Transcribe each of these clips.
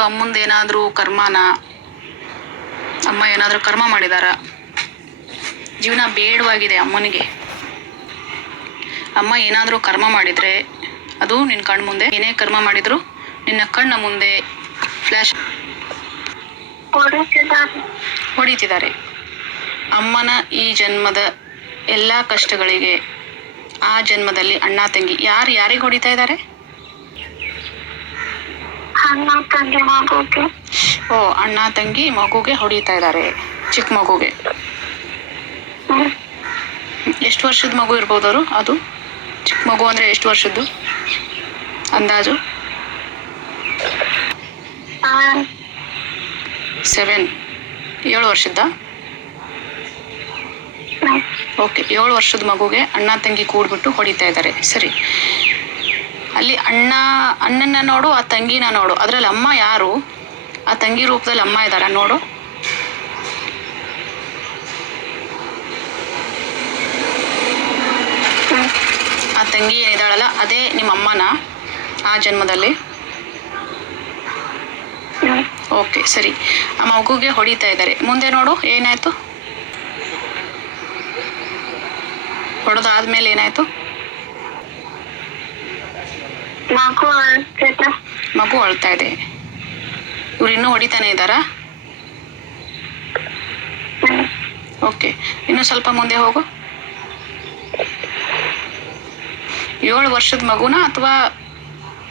ಅಮ್ಮಂದು ಏನಾದರೂ ಕರ್ಮನ, ಅಮ್ಮ ಏನಾದರೂ ಕರ್ಮ ಮಾಡಿದಾರ? ಜೀವನ ಬೇಡವಾಗಿದೆ ಅಮ್ಮನಿಗೆ. ಅಮ್ಮ ಏನಾದರೂ ಕರ್ಮ ಮಾಡಿದರೆ, ಅದು ನಿನ್ನ ಕಣ್ಣು ಮುಂದೆ, ಏನೇ ಕರ್ಮ ಮಾಡಿದ್ರು ನಿನ್ನ ಕಣ್ಣ ಮುಂದೆ ಫ್ಲ್ಯಾಶ್ ಹೊಡಿತಿದ್ದಾರೆ. ಅಮ್ಮನ ಈ ಜನ್ಮದ ಎಲ್ಲ ಕಷ್ಟಗಳಿಗೆ, ಆ ಜನ್ಮದಲ್ಲಿ ಅಣ್ಣ, ತಂಗಿ ಯಾರು ಯಾರಿಗೆ ಹೊಡಿತಾ ಇದ್ದಾರೆ? ಅಣ್ಣ ತಂಗಿ ಮಗುಗೆ. ಓ ಅಣ್ಣ ತಂಗಿ ಮಗುಗೆ ಹೊಡಿತಾ ಇದ್ದಾರೆ ಚಿಕ್ಕ ಮಗುಗೆ. ಎಷ್ಟು ವರ್ಷದ ಮಗು ಇರ್ಬೋದು ಅವರು? ಅದು? ಚಿಕ್ಕ ಮಗು ಅಂದರೆ ಎಷ್ಟು ವರ್ಷದ್ದು? ಅಂದಾಜು? ಸೆವೆನ್. ಏಳು ವರ್ಷದ. ಓಕೆ ಏಳು ವರ್ಷದ ಮಗುಗೆ ಅಣ್ಣ ತಂಗಿ ಕೂಡ್ಬಿಟ್ಟು ಹೊಡಿತಾ ಇದ್ದಾರೆ. ಸರಿ. ಅಲ್ಲಿ ಅಣ್ಣ, ಅಣ್ಣನ ನೋಡು, ಆ ತಂಗಿನ ನೋಡು. ಅದರಲ್ಲಿ ಅಮ್ಮ ಯಾರು? ಆ ತಂಗಿ ರೂಪದಲ್ಲಿ ಅಮ್ಮ ಇದ್ದಾರ? ನೋಡು. ಆ ತಂಗಿ ಏನಿದ್ದಾಳಲ್ಲ, ಅದೇ ನಿಮ್ಮ ಅಮ್ಮನ ಆ ಜನ್ಮದಲ್ಲಿ. ಓಕೆ, ಸರಿ. ಆ ಮಗುಗೆ ಹೊಡಿತಾ ಇದ್ದಾರೆ. ಮುಂದೆ ನೋಡು, ಏನಾಯ್ತು? ಹೊಡೆದಾದ್ಮೇಲೆ ಏನಾಯ್ತು? ಮಗು ಅಳ್ತಿದೆ ಮಗು ಅಳ್ತಾ ಇದೆ. ಇವ್ರು ಇನ್ನೂ ಹೊಡಿತಾನೆ ಇದ್ದಾರಾ? ಓಕೆ. ಇನ್ನು ಸ್ವಲ್ಪ ಮುಂದೆ ಹೋಗು. ಏಳು ವರ್ಷದ ಮಗುನ ಅಥವಾ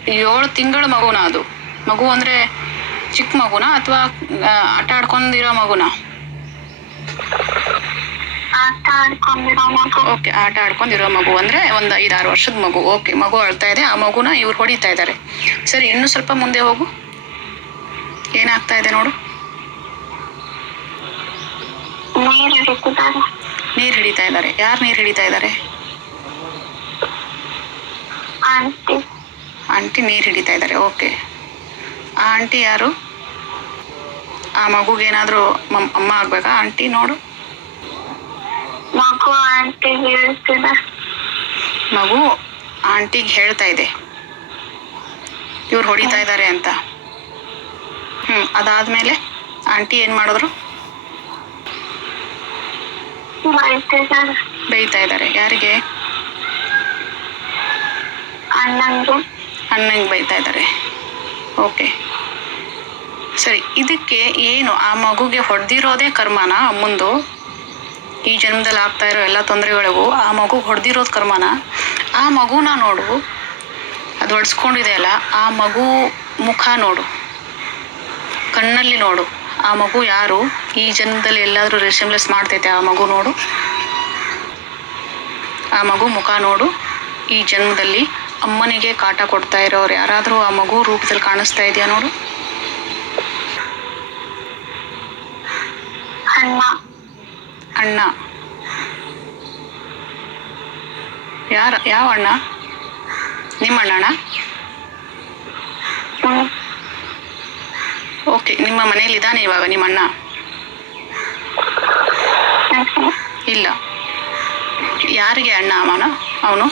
ಏಳು ತಿಂಗಳ ಮಗುನ ಅದು? ಮಗು ಅಂದ್ರೆ ಚಿಕ್ಕ ಮಗುನ ಅಥವಾ ಆಟ ಆಡ್ಕೊಂಡಿರೋ ಮಗುನ? ಓಕೆ ಆಟ ಆಡ್ಕೊಂಡಿರೋ ಮಗು ಅಂದ್ರೆ ಒಂದು ಐದಾರು ವರ್ಷದ ಮಗು. ಓಕೆ ಮಗು ಅಳ್ತಾ ಇದೆ ಆ ಮಗುನ ಇವ್ರು ಹೊಡಿತಾ ಇದ್ದಾರೆ. ಸರಿ ಇನ್ನು ಸ್ವಲ್ಪ ಮುಂದೆ ಹೋಗು. ಏನಾಗ್ತಾ ಇದೆ ನೋಡು. ನೀರು ಹಿಡಿತಾ ಇದ್ದಾರೆ. ಯಾರು ನೀರು ಹಿಡಿತಾ ಇದ್ದಾರೆ? ಆಂಟಿ. ಆಂಟಿ ನೀರು ಹಿಡಿತಾ ಇದ್ದಾರೆ. ಓಕೆ. ಆ ಆಂಟಿ ಯಾರು? ಆ ಮಗುಗೆ ಏನಾದ್ರು ಅಮ್ಮ ಆಗ್ಬೇಕಾ? ಆಂಟಿ ನೋಡು. ಮಗು ಆಂಟಿ ಮಗು ಆಂಟಿಗೆ ಹೇಳ್ತಾ ಇದೆ. ಇವ್ರು ಹೊಡಿತಾ ಇದ್ದಾರೆ ಅಂತ. ಹ್ಞೂ ಅದಾದಮೇಲೆ ಆಂಟಿ ಏನು ಮಾಡಿದ್ರು? ಬೈತಿದ್ದಾರೆ ಬೈತಾ ಇದ್ದಾರೆ ಯಾರಿಗೆ? ಅಣ್ಣಂಗೆ. ಅಣ್ಣಂಗೆ ಬೈತಾ ಇದ್ದಾರೆ ಓಕೆ. ಸರಿ ಇದಕ್ಕೆ ಏನು ಆ ಮಗುಗೆ ಹೊಡೆದಿರೋದೇ ಕರ್ಮನಾ ಅಮ್ಮಂದು ಈ ಜನ್ಮದಲ್ಲಿ ಆಗ್ತಾ ಇರೋ ಎಲ್ಲ ತೊಂದರೆಗಳಿಗೂ ಆ ಮಗು ಹೊಡೆದಿರೋದು ಕರ್ಮನ, ಆ ಮಗುನ ನೋಡು, ಅದು ಹೊಡ್ಸ್ಕೊಂಡಿದೆ ಅಲ್ಲ ಆ ಮಗು ಮುಖ ನೋಡು, ಕಣ್ಣಲ್ಲಿ ನೋಡು, ಆ ಮಗು ಯಾರು, ಈ ಜನ್ಮದಲ್ಲಿ ಎಲ್ಲಾದರೂ ರೇಷಮ್ಲೆಸ್ ಮಾಡ್ತೈತೆ, ಆ ಮಗು ನೋಡು, ಆ ಮಗು ಮುಖ ನೋಡು, ಈ ಜನ್ಮದಲ್ಲಿ ಅಮ್ಮನಿಗೆ ಕಾಟ ಕೊಡ್ತಾ ಇರೋರು ಯಾರಾದರೂ ಆ ಮಗು ರೂಪದಲ್ಲಿ ಕಾಣಿಸ್ತಾ ಇದೆಯಾ ನೋಡು? ಅಣ್ಣ? ಯಾರ ಯಾವ ಅಣ್ಣ? ನಿಮ್ಮ ಅಣ್ಣ. ಓಕೆ ನಿಮ್ಮ ಮನೆಯಲ್ಲಿ ಇದ್ದಾನೆ ಇವಾಗ ನಿಮ್ಮ ಅಣ್ಣ? ಇಲ್ಲ. ಯಾರಿಗೆ ಅಣ್ಣ ಅವನ? ಅವನು?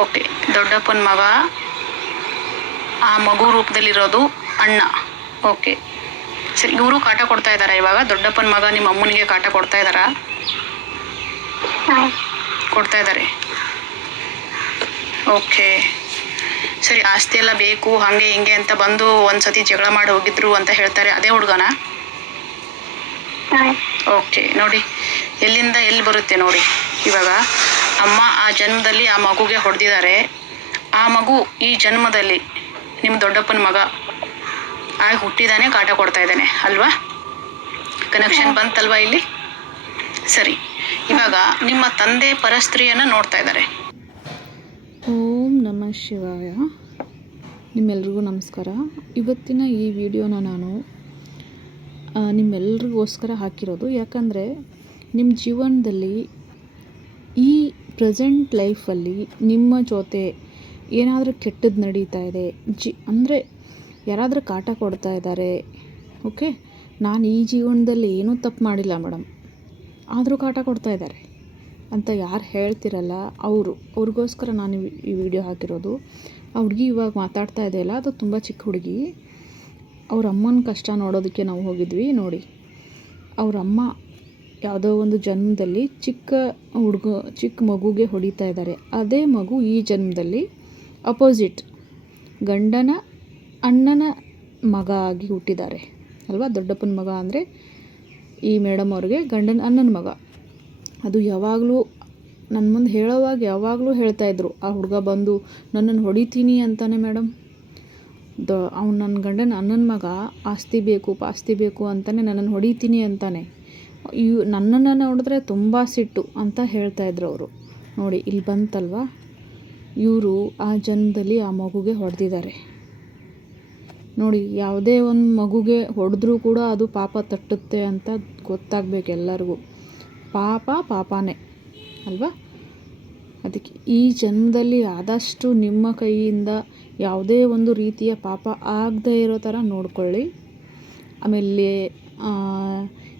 ಓಕೆ ದೊಡ್ಡಪ್ಪನ ಮಗ ಆ ಮಗು ರೂಪದಲ್ಲಿರೋದು ಅಣ್ಣ. ಓಕೆ. ಸರಿ, ಇವರು ಕಾಟ ಕೊಡ್ತಾ ಇದ್ದಾರಾ ಇವಾಗ? ದೊಡ್ಡಪ್ಪನ ಮಗ ನಿಮ್ಮ ಅಮ್ಮನಿಗೆ ಕಾಟ ಕೊಡ್ತಾ ಇದ್ದಾರಾ. ಕೊಡ್ತಾ ಇದ್ದಾರೆ ಓಕೆ. ಸರಿ, ಆಸ್ತಿ ಎಲ್ಲ ಬೇಕು, ಹಾಗೆ ಹಿಂಗೆ ಅಂತ ಬಂದು ಒಂದ್ಸತಿ ಜಗಳ ಮಾಡಿ ಹೋಗಿದ್ರು ಅಂತ ಹೇಳ್ತಾರೆ. ಅದೇ ಹುಡುಗನ. ಓಕೆ, ನೋಡಿ. ಎಲ್ಲಿಂದ ಎಲ್ಲಿ ಬರುತ್ತೆ ನೋಡಿ. ಇವಾಗ ಅಮ್ಮ ಆ ಜನ್ಮದಲ್ಲಿ ಆ ಮಗುಗೆ ಹೊಡೆದಿದ್ದಾರೆ. ಆ ಮಗು ಈ ಜನ್ಮದಲ್ಲಿ ನಿಮ್ಮ ದೊಡ್ಡಪ್ಪನ ಮಗ ಆಗಿ ಹುಟ್ಟಿದಾನೆ ಕಾಟ ಕೊಡ್ತಾ ಇದ್ದಾನೆ ಅಲ್ವಾ? ಕನೆಕ್ಷನ್ ಬಂತಲ್ವಾ ಇಲ್ಲಿ? ಸರಿ ಇವಾಗ ನಿಮ್ಮ ತಂದೆ ಪರಸ್ತ್ರೀಯನ್ನು ನೋಡ್ತಾ ಇದ್ದಾರೆ. ಓಂ ನಮಃ ಶಿವಾಯ. ನಿಮ್ಮೆಲ್ರಿಗೂ ನಮಸ್ಕಾರ. ಇವತ್ತಿನ ಈ ವಿಡಿಯೋನ ನಾನು ನಿಮ್ಮೆಲ್ರಿಗೋಸ್ಕರ ಹಾಕಿರೋದು. ಯಾಕಂದರೆ ನಿಮ್ಮ ಜೀವನದಲ್ಲಿ ಈ ಪ್ರೆಸೆಂಟ್ ಲೈಫಲ್ಲಿ ನಿಮ್ಮ ಜೊತೆ ಏನಾದರೂ ಕೆಟ್ಟದ್ದು ನಡೀತಾ ಇದೆ ಜಿ ಅಂದರೆ ಯಾರಾದರೂ ಕಾಟ ಕೊಡ್ತಾ ಇದ್ದಾರೆ ಓಕೆ? ನಾನು ಈ ಜೀವನದಲ್ಲಿ ಏನೂ ತಪ್ಪು ಮಾಡಿಲ್ಲ, ಮೇಡಮ್. ಆದರೂ ಕಾಟ ಕೊಡ್ತಾ ಇದ್ದಾರೆ ಅಂತ ಯಾರು ಹೇಳ್ತಿರಲ್ಲ, ಅವರು. ಅವ್ರಿಗೋಸ್ಕರ ನಾನು ಈ- ವಿಡಿಯೋ ಹಾಕಿರೋದು. ಆ ಹುಡುಗಿ ಇವಾಗ ಮಾತಾಡ್ತಾ ಇದೆಯಲ್ಲ ಅದು ತುಂಬ ಚಿಕ್ಕ ಹುಡುಗಿ. ಅವ್ರ ಅಮ್ಮನ ಕಷ್ಟ ನೋಡೋದಕ್ಕೆ ನಾವು ಹೋಗಿದ್ವಿ, ನೋಡಿ. ಅವ್ರ ಅಮ್ಮ ಯಾವುದೋ ಒಂದು ಜನ್ಮದಲ್ಲಿ ಚಿಕ್ಕ ಹುಡುಗ, ಚಿಕ್ಕ ಮಗುಗೆ ಹೊಡಿತಾ ಇದ್ದಾರೆ ಅದೇ ಮಗು ಈ ಜನ್ಮದಲ್ಲಿ ಅಪೋಸಿಟ್ ಗಂಡನ ಅಣ್ಣನ ಮಗ ಆಗಿ ಹುಟ್ಟಿದ್ದಾರೆ. ಅಲ್ವಾ? ದೊಡ್ಡಪ್ಪನ ಮಗ ಅಂದರೆ ಈ ಮೇಡಮ್ ಅವ್ರಿಗೆ ಗಂಡನ ಅಣ್ಣನ ಮಗ. ಅದು ಯಾವಾಗಲೂ ನನ್ನ ಮುಂದೆ ಹೇಳೋವಾಗ ಯಾವಾಗಲೂ ಹೇಳ್ತಾಯಿದ್ರು ಆ ಹುಡುಗ ಬಂದು ನನ್ನನ್ನು ಹೊಡಿತೀನಿ ಅಂತಾನೆ ಮೇಡಮ್. ದ, ಅವ್ನು ನನ್ನ ಗಂಡನ ಅಣ್ಣನ ಮಗ, ಆಸ್ತಿ ಬೇಕು, ಪಾಸ್ತಿ ಬೇಕು ಅಂತಾನೆ ನನ್ನನ್ನು ಹೊಡಿತೀನಿ ಅಂತಾನೆ. ಇವು ನನ್ನನ್ನು ನೋಡಿದ್ರೆ ತುಂಬ ಸಿಟ್ಟು ಅಂತ ಹೇಳ್ತಾಯಿದ್ರು ಅವರು. ನೋಡಿ, ಇಲ್ಲಿ ಬಂತಲ್ವಾ? ಇವರು ಆ ಜನ್ಮದಲ್ಲಿ ಆ ಮಗುಗೆ ಹೊಡೆದಿದ್ದಾರೆ. ನೋಡಿ, ಯಾವುದೇ ಒಂದು ಮಗುಗೆ ಹೊಡೆದ್ರೂ ಕೂಡ ಅದು ಪಾಪ ತಟ್ಟುತ್ತೆ ಅಂತ ಗೊತ್ತಾಗಬೇಕು ಎಲ್ಲರಿಗೂ. ಪಾಪ ಪಾಪನೇ, ಅಲ್ವಾ? ಅದಕ್ಕೆ ಈ ಜನ್ಮದಲ್ಲಿ ಆದಷ್ಟು ನಿಮ್ಮ ಕೈಯಿಂದ ಯಾವುದೇ ಒಂದು ರೀತಿಯ ಪಾಪ ಆಗದೇ ಇರೋ ಥರ ನೋಡ್ಕೊಳ್ಳಿ. ಆಮೇಲೆ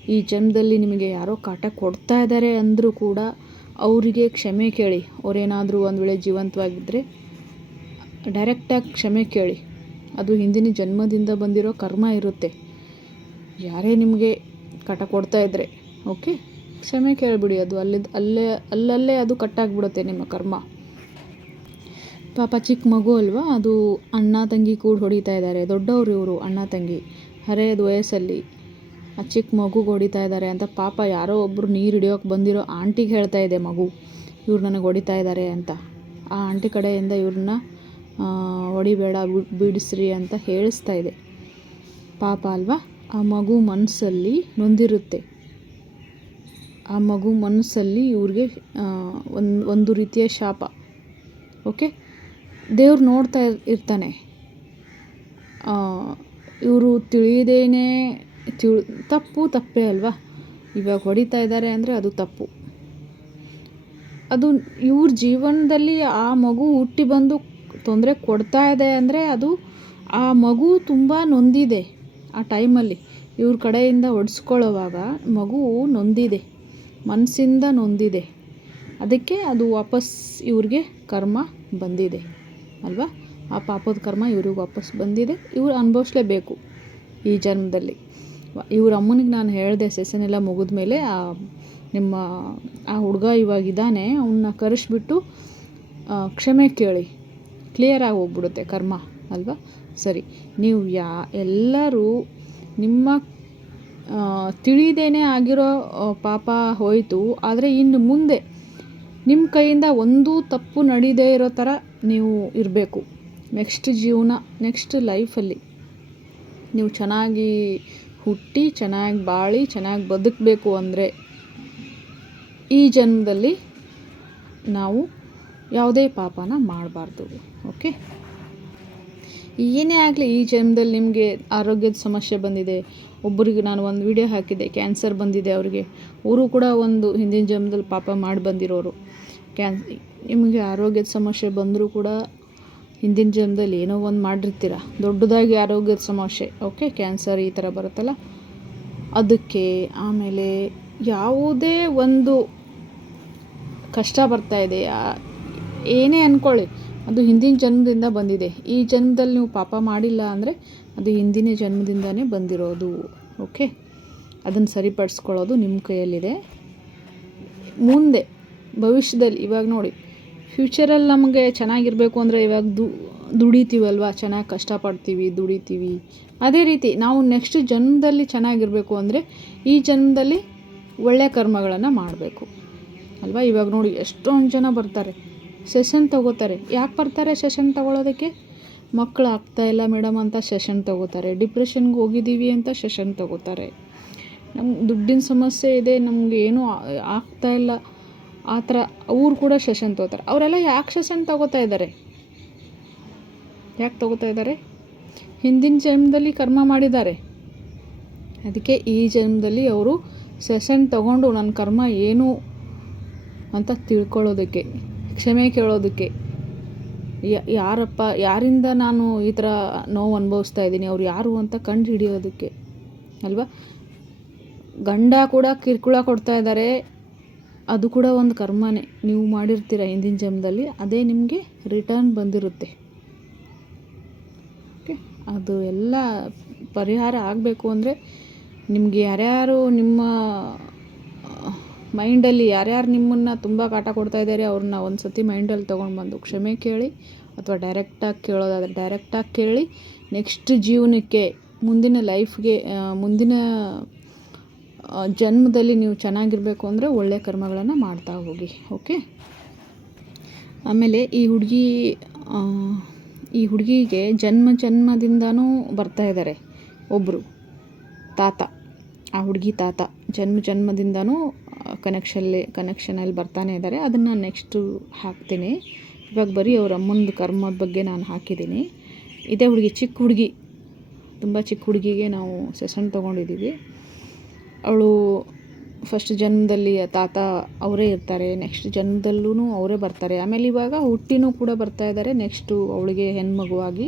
ಈ ಜನ್ಮದಲ್ಲಿ ನಿಮಗೆ ಯಾರೋ ಕಾಟ ಕೊಡ್ತಾ ಇದ್ದಾರೆ ಅಂದರೂ ಕೂಡ ಅವರಿಗೆ ಕ್ಷಮೆ ಕೇಳಿ. ಅವರೇನಾದರೂ ಒಂದು ವೇಳೆ ಜೀವಂತವಾಗಿದ್ದರೆ ಡೈರೆಕ್ಟಾಗಿ ಕ್ಷಮೆ ಕೇಳಿ. ಅದು ಹಿಂದಿನ ಜನ್ಮದಿಂದ ಬಂದಿರೋ ಕರ್ಮ ಇರುತ್ತೆ. ಯಾರೇ ನಿಮಗೆ ಕಟ ಕೊಡ್ತಾ ಇದ್ದರೆ ಓಕೆ? ಕ್ಷಮೆ ಕೇಳಿಬಿಡಿ, ಅದು ಅಲ್ಲಿದ್ದ ಅಲ್ಲೇ, ಅಲ್ಲಲ್ಲೇ ಅದು ಕಟ್ಟಾಗ್ಬಿಡುತ್ತೆ ನಿಮ್ಮ ಕರ್ಮ. ಪಾಪ ಚಿಕ್ಕ ಮಗು ಅಲ್ವಾ, ಅದು ಅಣ್ಣ ತಂಗಿ ಕೂಡ ಹೊಡಿತಾ ಇದ್ದಾರೆ. ದೊಡ್ಡವರು ಇವರು, ಅಣ್ಣ ತಂಗಿ. ಹರೆಯದ ವಯಸ್ಸಲ್ಲಿ ಆ ಚಿಕ್ಕ ಮಗುಗೆ ಹೊಡಿತಾ ಇದ್ದಾರೆ ಅಂತ ಪಾಪ ಯಾರೋ ಒಬ್ಬರು ನೀರು ಹಿಡಿಯೋಕೆ ಬಂದಿರೋ ಆಂಟಿಗೆ ಹೇಳ್ತಾ ಇದೆ ಮಗು. ಇವ್ರು ನನಗೆ ಹೊಡಿತಾ ಇದ್ದಾರೆ ಅಂತ. ಆ ಆಂಟಿ ಕಡೆಯಿಂದ ಇವ್ರನ್ನ ಹೊಡಿಬೇಡ ಬಿಡ್- ಬಿಡಿಸ್ರಿ ಅಂತ ಹೇಳಿಸ್ತಾ ಇದೆ. ಪಾಪ ಅಲ್ವಾ? ಆ ಮಗು ಮನಸ್ಸಲ್ಲಿ ನೊಂದಿರುತ್ತೆ. ಆ ಮಗು ಮನಸ್ಸಲ್ಲಿ ಇವ್ರಿಗೆ ಒಂದು ಒಂದು ರೀತಿಯ ಶಾಪ. ಓಕೆ? ದೇವ್ರು ನೋಡ್ತಾ ಇರ್- ಇರ್ತಾನೆ ಇವರು ತಿಳಿಯದೇನೆ ತಿಳಿ, ತಪ್ಪು ತಪ್ಪೇ ಅಲ್ವಾ? ಇವಾಗ ಹೊಡಿತಾ ಇದ್ದಾರೆ ಅಂದರೆ ಅದು ತಪ್ಪು. ಅದು ಇವ್ರ ಜೀವನದಲ್ಲಿ ಆ ಮಗು ಹುಟ್ಟಿ ಬಂದು ತೊಂದರೆ ಕೊಡ್ತಾ ಇದೆ ಅಂದರೆ ಅದು ಆ ಮಗು ತುಂಬ ನೊಂದಿದೆ ಆ ಟೈಮಲ್ಲಿ. ಇವ್ರ ಕಡೆಯಿಂದ ಹೊಡ್ಸ್ಕೊಳ್ಳೋವಾಗ ಮಗು ನೊಂದಿದೆ ಮನಸ್ಸಿಂದ ನೊಂದಿದೆ. ಅದಕ್ಕೆ ಅದು ವಾಪಸ್ ಇವ್ರಿಗೆ ಕರ್ಮ ಬಂದಿದೆ, ಅಲ್ವಾ? ಆ ಪಾಪದ ಕರ್ಮ ಇವ್ರಿಗೆ ವಾಪಸ್ ಬಂದಿದೆ. ಇವ್ರು ಅನುಭವಿಸ್ಲೇಬೇಕು ಈ ಜನ್ಮದಲ್ಲಿ. ಇವ್ರ ಅಮ್ಮನಿಗೆ ನಾನು ಹೇಳಿದೆ ಸೆಷನ್ ಎಲ್ಲ ಮುಗಿದ ಮೇಲೆ ಆ ನಿಮ್ಮ ಆ ಹುಡುಗ ಇವಾಗಿದ್ದಾನೆ ಅವನ್ನ ಕರೆಸ್ಬಿಟ್ಟು ಕ್ಷಮೆ ಕೇಳಿ. ಕ್ಲಿಯರಾಗಿ ಹೋಗ್ಬಿಡುತ್ತೆ ಕರ್ಮ, ಅಲ್ವಾ? ಸರಿ, ನೀವು ಯಾ, ಎಲ್ಲರೂ ನಿಮ್ಮ ತಿಳಿದೇನೆ ಆಗಿರೋ ಪಾಪ ಹೋಯಿತು, ಆದರೆ ಇನ್ನು ಮುಂದೆ ನಿಮ್ಮ ಕೈಯಿಂದ ಒಂದೂ ತಪ್ಪು ನಡೀದೇ ಇರೋ ಥರ ನೀವು ಇರಬೇಕು. ನೆಕ್ಸ್ಟ್ ಜೀವನ ನೆಕ್ಸ್ಟ್ ಲೈಫಲ್ಲಿ ನೀವು ಚೆನ್ನಾಗಿ ಹುಟ್ಟಿ, ಚೆನ್ನಾಗಿ ಬಾಳಿ, ಚೆನ್ನಾಗಿ ಬದುಕಬೇಕು ಅಂದರೆ ಈ ಜನ್ಮದಲ್ಲಿ ನಾವು ಯಾವುದೇ ಪಾಪನ ಮಾಡಬಾರ್ದು. ಓಕೆ? ಏನೇ ಆಗಲಿ, ಈ ಜನ್ಮದಲ್ಲಿ ನಿಮಗೆ ಆರೋಗ್ಯದ ಸಮಸ್ಯೆ ಬಂದಿದೆ. ಒಬ್ಬರಿಗೆ ನಾನು ಒಂದು ವಿಡಿಯೋ ಹಾಕಿದ್ದೆ ಕ್ಯಾನ್ಸರ್ ಬಂದಿದೆ ಅವರಿಗೆ. ಅವರು ಕೂಡ ಒಂದು ಹಿಂದಿನ ಜನ್ಮದಲ್ಲಿ ಪಾಪ ಮಾಡಿ ಬಂದಿರೋರು. ಕ್ಯಾನ್ ನಿಮಗೆ ಆರೋಗ್ಯದ ಸಮಸ್ಯೆ ಬಂದರೂ ಕೂಡ ಹಿಂದಿನ ಜನ್ಮದಲ್ಲಿ ಏನೋ ಒಂದು ಮಾಡಿರ್ತೀರ. ದೊಡ್ಡದಾಗಿ ಆರೋಗ್ಯದ ಸಮಸ್ಯೆ, ಓಕೆ? ಕ್ಯಾನ್ಸರ್ ಈ ಥರ ಬರುತ್ತಲ್ಲ? ಅದಕ್ಕೆ ಆಮೇಲೆ ಯಾವುದೇ ಒಂದು ಕಷ್ಟ ಬರ್ತಾ ಆ- ಏನೇ ಅಂದ್ಕೊಳ್ಳಿ ಅದು ಹಿಂದಿನ ಜನ್ಮದಿಂದ ಬಂದಿದೆ. ಈ ಜನ್ಮದಲ್ಲಿ ನೀವು ಪಾಪ ಮಾಡಿಲ್ಲ ಅಂದರೆ ಅದು ಹಿಂದಿನ ಜನ್ಮದಿಂದನೇ ಬಂದಿರೋದು, ಓಕೆ? ಅದನ್ನು ಸರಿಪಡಿಸ್ಕೊಳ್ಳೋದು ನಿಮ್ಮ ಕೈಯಲ್ಲಿದೆ. ಮುಂದೆ, ಭವಿಷ್ಯದಲ್ಲಿ, ಇವಾಗ ನೋಡಿ ಫ್ಯೂಚರಲ್ಲಿ ನಮಗೆ ಚೆನ್ನಾಗಿರಬೇಕು ಅಂದರೆ ಇವಾಗ ದು, ದುಡಿತೀವಲ್ವ? ಚೆನ್ನಾಗಿ ಕಷ್ಟಪಡ್ತೀವಿ, ದುಡಿತೀವಿ. ಅದೇ ರೀತಿ ನಾವು ನೆಕ್ಸ್ಟ್ ಜನ್ಮದಲ್ಲಿ ಚೆನ್ನಾಗಿರಬೇಕು ಅಂದರೆ ಈ ಜನ್ಮದಲ್ಲಿ ಒಳ್ಳೆಯ ಕರ್ಮಗಳನ್ನು ಮಾಡಬೇಕು. ಅಲ್ವಾ? ಇವಾಗ ನೋಡಿ, ಎಷ್ಟೊಂದು ಜನ ಬರ್ತಾರೆ. ಸೆಷನ್ ತಗೋತಾರೆ. ಯಾಕೆ ಬರ್ತಾರೆ ಸೆಷನ್ ತಗೊಳ್ಳೋದಕ್ಕೆ ಮಕ್ಕಳು ಆಗ್ತಾ ಇಲ್ಲ ಮೇಡಮ್ ಅಂತ ಸೆಷನ್ ತಗೋತಾರೆ. ಡಿಪ್ರೆಷನ್ಗೆ ಹೋಗಿದ್ದೀವಿ ಅಂತ ಸೆಷನ್ ತಗೋತಾರೆ. ನಮ್ಗೆ ದುಡ್ಡಿನ ಸಮಸ್ಯೆ ಇದೆ, ನಮ್ಗೆ ಏನೂ ಆ- ಆಗ್ತಾ ಇಲ್ಲ. ಆ ಥರ ಅವ್ರು ಕೂಡ ಸೆಷನ್ ತಗೋತಾರೆ. ಅವರೆಲ್ಲ ಯಾಕೆ ಸೆಷನ್ ತಗೋತಾ ಇದ್ದಾರೆ? ಯಾಕೆ ತಗೋತಾ ಇದ್ದಾರೆ? ಹಿಂದಿನ ಜನ್ಮದಲ್ಲಿ ಕರ್ಮ ಮಾಡಿದ್ದಾರೆ. ಅದಕ್ಕೆ ಈ ಜನ್ಮದಲ್ಲಿ ಅವರು ಸೆಷನ್ ತಗೊಂಡು ನನ್ನ ಕರ್ಮ ಏನು ಅಂತ ತಿಳ್ಕೊಳ್ಳೋದಕ್ಕೆ. ಕ್ಷಮೆ ಕೇಳೋದಕ್ಕೆ. ಯಾರಪ್ಪ, ಯಾರಿಂದ ನಾನು ಈ ಥರ ನೋವು ಅನುಭವಿಸ್ತಾ ಇದ್ದೀನಿ, ಅವ್ರು ಯಾರು ಅಂತ ಕಂಡು ಹಿಡಿಯೋದಕ್ಕೆ ಅಲ್ವಾ? ಗಂಡ ಕೂಡ ಕಿರುಕುಳ ಕೊಡ್ತಾ ಇದ್ದಾರೆ, ಅದು ಕೂಡ ಒಂದು ಕರ್ಮನೇ. ನೀವು ಮಾಡಿರ್ತೀರ ಹಿಂದಿನ ಜನ್ಮದಲ್ಲಿ, ಅದೇ ನಿಮಗೆ ರಿಟರ್ನ್ ಬಂದಿರುತ್ತೆ. ಓಕೆ? ಅದು ಎಲ್ಲ ಪರಿಹಾರ ಆಗಬೇಕು ಅಂದರೆ ನಿಮಗೆ ಯಾರ್ಯಾರು ನಿಮ್ಮ ಮೈಂಡಲ್ಲಿ ಯಾರ್ಯಾರು ನಿಮ್ಮನ್ನು ತುಂಬ ಕಾಟ ಕೊಡ್ತಾ ಇದ್ದಾರೆ ಅವ್ರನ್ನ ಒಂದು ಸತಿ ಮೈಂಡಲ್ಲಿ ತೊಗೊಂಡು ಬಂದು ಕ್ಷಮೆ ಕೇಳಿ ಅಥವಾ ಡೈರೆಕ್ಟಾಗಿ ಕೇಳೋದಾದರೆ ಡೈರೆಕ್ಟಾಗಿ ಕೇಳಿ ನೆಕ್ಸ್ಟ್ ಜೀವನಕ್ಕೆ ಮುಂದಿನ ಲೈಫ್ಗೆ ಮುಂದಿನ ಜನ್ಮದಲ್ಲಿ ನೀವು ಚೆನ್ನಾಗಿರಬೇಕು ಅಂದರೆ ಒಳ್ಳೆಯ ಕರ್ಮಗಳನ್ನು ಮಾಡ್ತಾ ಹೋಗಿ ಓಕೆ ಆಮೇಲೆ ಈ ಹುಡುಗಿ ಈ ಹುಡುಗಿಗೆ ಜನ್ಮ ಜನ್ಮದಿಂದನೂ ಬರ್ತಾ ಇದ್ದಾರೆ ಒಬ್ಬರು ತಾತ, ಆ ಹುಡುಗಿ ತಾತ ಜನ್ಮ ಜನ್ಮದಿಂದನೂ ಕನೆಕ್ಷಲ್ಲಿ ಕನೆಕ್ಷನಲ್ಲಿ ಬರ್ತಾನೆ ಇದ್ದಾರೆ. ಅದನ್ನು ನೆಕ್ಸ್ಟು ಹಾಕ್ತೀನಿ. ಇವಾಗ ಬರೀ ಅವ್ರ ಅಮ್ಮಂದು ಕರ್ಮದ ಬಗ್ಗೆ ನಾನು ಹಾಕಿದ್ದೀನಿ. ಇದೇ ಹುಡುಗಿ ಚಿಕ್ಕ ಹುಡುಗಿ, ತುಂಬ ಚಿಕ್ಕ ಹುಡುಗಿಗೆ ನಾವು ಸೆಷನ್ ತೊಗೊಂಡಿದ್ದೀವಿ ಅವಳು ಫಸ್ಟ್ ಜನ್ಮದಲ್ಲಿ ತಾತ ಅವರೇ ಇರ್ತಾರೆ ನೆಕ್ಸ್ಟ್ ಜನ್ಮದಲ್ಲೂ ಅವರೇ ಬರ್ತಾರೆ. ಆಮೇಲೆ ಇವಾಗ ಹುಟ್ಟಿನೂ ಕೂಡ ಬರ್ತಾ ಇದ್ದಾರೆ ನೆಕ್ಸ್ಟು ಅವಳಿಗೆ ಹೆಣ್ಮಗುವಾಗಿ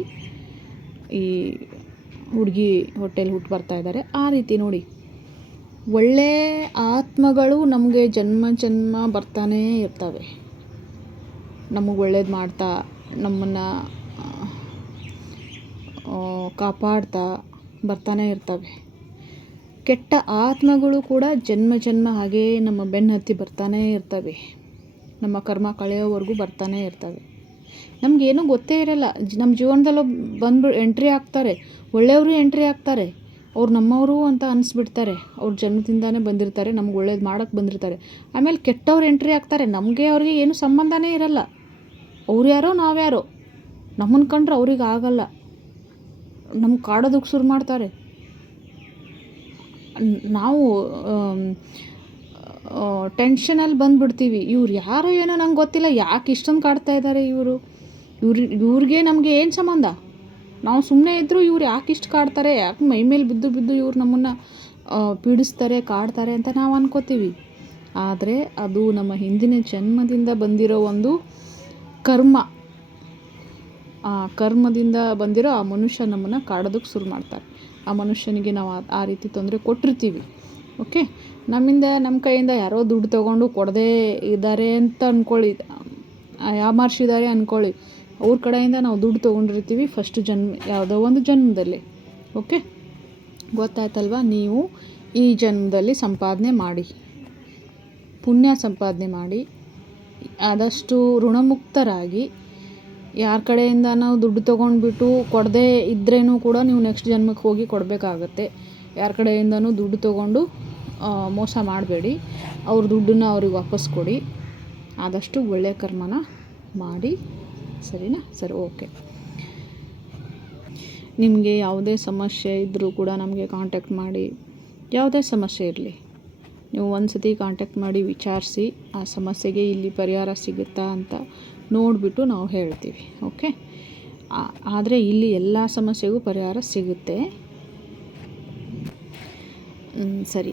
ಈ ಹುಡುಗಿ ಹೊಟ್ಟೆಲಿ ಹುಟ್ಟು ಬರ್ತಾ ಇದ್ದಾರೆ. ಆ ರೀತಿ ನೋಡಿ. ಒಳ್ಳೆ ಆತ್ಮಗಳು ನಮಗೆ ಜನ್ಮ ಜನ್ಮ ಬರ್ತಾನೇ ಇರ್ತವೆ. ನಮಗೆ ಒಳ್ಳೇದು ಮಾಡ್ತಾ, ನಮ್ಮನ್ನು ಕಾಪಾಡ್ತಾ ಬರ್ತಾನೆ ಇರ್ತವೆ. ಕೆಟ್ಟ ಆತ್ಮಗಳು ಕೂಡ ಜನ್ಮ ಜನ್ಮ ಹಾಗೇ ನಮ್ಮ ಬೆನ್ನು ಹತ್ತಿ ಬರ್ತಾನೇ ಇರ್ತವೆ. ನಮ್ಮ ಕರ್ಮ ಕಳೆಯೋವರೆಗೂ ಬರ್ತಾನೆ ಇರ್ತವೆ. ನಮಗೇನೂ ಗೊತ್ತೇ ಇರಲ್ಲ ನಮ್ಮ ಜೀವನದಲ್ಲೂ ಬಂದು ಎಂಟ್ರಿ ಆಗ್ತಾರೆ. ಒಳ್ಳೆಯವರು ಎಂಟ್ರಿ ಆಗ್ತಾರೆ. ಅವ್ರು ನಮ್ಮವರು ಅಂತ ಅನಿಸ್ಬಿಡ್ತಾರೆ. ಅವ್ರ ಜನ್ಮದಿಂದಾನೇ ಬಂದಿರ್ತಾರೆ, ನಮ್ಗೆ ಒಳ್ಳೇದು ಮಾಡೋಕ್ಕೆ ಬಂದಿರ್ತಾರೆ. ಆಮೇಲೆ ಕೆಟ್ಟವ್ರು ಎಂಟ್ರಿ ಆಗ್ತಾರೆ. ನಮಗೆ ಅವ್ರಿಗೆ ಏನು ಸಂಬಂಧನೇ ಇರಲ್ಲ. ಅವ್ರು ಯಾರೋ ನಾವ್ಯಾರೋ ನಮ್ಮನ್ನು ಕಂಡ್ರೆ ಅವ್ರಿಗೆ ಆಗಲ್ಲ. ನಮ್ಗೆ ಕಾಡೋದಕ್ಕೆ ಶುರು ಮಾಡ್ತಾರೆ. ನಾವು ಟೆನ್ಷನಲ್ಲಿ ಬಂದ್ಬಿಡ್ತೀವಿ. ಇವ್ರು ಯಾರೋ ಏನೋ ನಂಗೆ ಗೊತ್ತಿಲ್ಲ. ಯಾಕೆ ಇಷ್ಟೊಂದು ಕಾಡ್ತಾ ಇದ್ದಾರೆ ಇವರು? ಇವ್ರ, ಇವ್ರಿಗೆ ನಮಗೆ ಏನು ಸಂಬಂಧ? ನಾವು ಸುಮ್ಮನೆ ಇದ್ದರೂ ಇವ್ರು ಯಾಕೆ ಇಷ್ಟು ಕಾಡ್ತಾರೆ, ಯಾಕೆ ಮೈ ಮೇಲೆ ಬಿದ್ದು ಬಿದ್ದು ಇವ್ರು ನಮ್ಮನ್ನು ಪೀಡಿಸ್ತಾರೆ, ಕಾಡ್ತಾರೆ ಅಂತ ನಾವು ಅನ್ಕೋತೀವಿ. ಆದರೆ ಅದು ನಮ್ಮ ಹಿಂದಿನ ಜನ್ಮದಿಂದ ಬಂದಿರೋ ಒಂದು ಕರ್ಮ. ಆ ಕರ್ಮದಿಂದ ಬಂದಿರೋ ಆ ಮನುಷ್ಯ ನಮ್ಮನ್ನು ಕಾಡೋದಕ್ಕೆ ಶುರು ಮಾಡ್ತಾರೆ. ಆ ಮನುಷ್ಯನಿಗೆ ನಾವು ಆ- ರೀತಿ ತೊಂದರೆ ಕೊಟ್ಟಿರ್ತೀವಿ. ಓಕೆ? ನಮ್ಮಿಂದ ನಮ್ಮ ಕೈಯಿಂದ ಯಾರೋ ದುಡ್ಡು ತೊಗೊಂಡು ಕೊಡದೇ ಇದ್ದಾರೆ ಅಂತ ಅಂದ್ಕೊಳ್ಳಿ ಯಾಮಾರ್ಸಿದ್ದಾರೆ ಅಂದ್ಕೊಳ್ಳಿ ಅವ್ರ ಕಡೆಯಿಂದ ನಾವು ದುಡ್ಡು ತೊಗೊಂಡಿರ್ತೀವಿ ಫಸ್ಟ್ ಜನ್ಮ ಯಾವುದೋ ಒಂದು ಜನ್ಮದಲ್ಲಿ. ಓಕೆ ಗೊತ್ತಾಯ್ತಲ್ವ? ನೀವು ಈ ಜನ್ಮದಲ್ಲಿ ಸಂಪಾದನೆ ಮಾಡಿ. ಪುಣ್ಯ ಸಂಪಾದನೆ ಮಾಡಿ. ಆದಷ್ಟು ಋಣಮುಕ್ತರಾಗಿ. ಯಾರ ಕಡೆಯಿಂದ ನಾವು ದುಡ್ಡು ತೊಗೊಂಡ್ಬಿಟ್ಟು ಕೊಡದೇ ಇದ್ರೇನೂ ಕೂಡ ನೀವು ನೆಕ್ಸ್ಟ್ ಜನ್ಮಕ್ಕೆ ಹೋಗಿ ಕೊಡಬೇಕಾಗತ್ತೆ. ಯಾರ ಕಡೆಯಿಂದನೂ ದುಡ್ಡು ತೊಗೊಂಡು ಮೋಸ ಮಾಡಬೇಡಿ. ಅವ್ರ ದುಡ್ಡನ್ನ ಅವ್ರಿಗೆ ವಾಪಸ್ ಕೊಡಿ. ಆದಷ್ಟು ಒಳ್ಳೆಯ ಕರ್ಮನ ಮಾಡಿ. ಸರಿನಾ? ಸರಿ, ಓಕೆ. ನಿಮಗೆ ಯಾವುದೇ ಸಮಸ್ಯೆ ಇದ್ದರೂ ಕೂಡ ನಮಗೆ ಕಾಂಟ್ಯಾಕ್ಟ್ ಮಾಡಿ. ಯಾವುದೇ ಸಮಸ್ಯೆ ಇರಲಿ. ನೀವು ಒಂದು ಸತಿ ಕಾಂಟ್ಯಾಕ್ಟ್ ಮಾಡಿ, ವಿಚಾರಿಸಿ, ಆ ಸಮಸ್ಯೆಗೆ ಇಲ್ಲಿ ಪರಿಹಾರ ಸಿಗುತ್ತಾ ಅಂತ ನೋಡಿಬಿಟ್ಟು ನಾವು ಹೇಳ್ತೀವಿ, ಓಕೆ? ಆದರೆ ಇಲ್ಲಿ ಎಲ್ಲ ಸಮಸ್ಯೆಗೂ ಪರಿಹಾರ ಸಿಗುತ್ತೆ. ಸರಿ.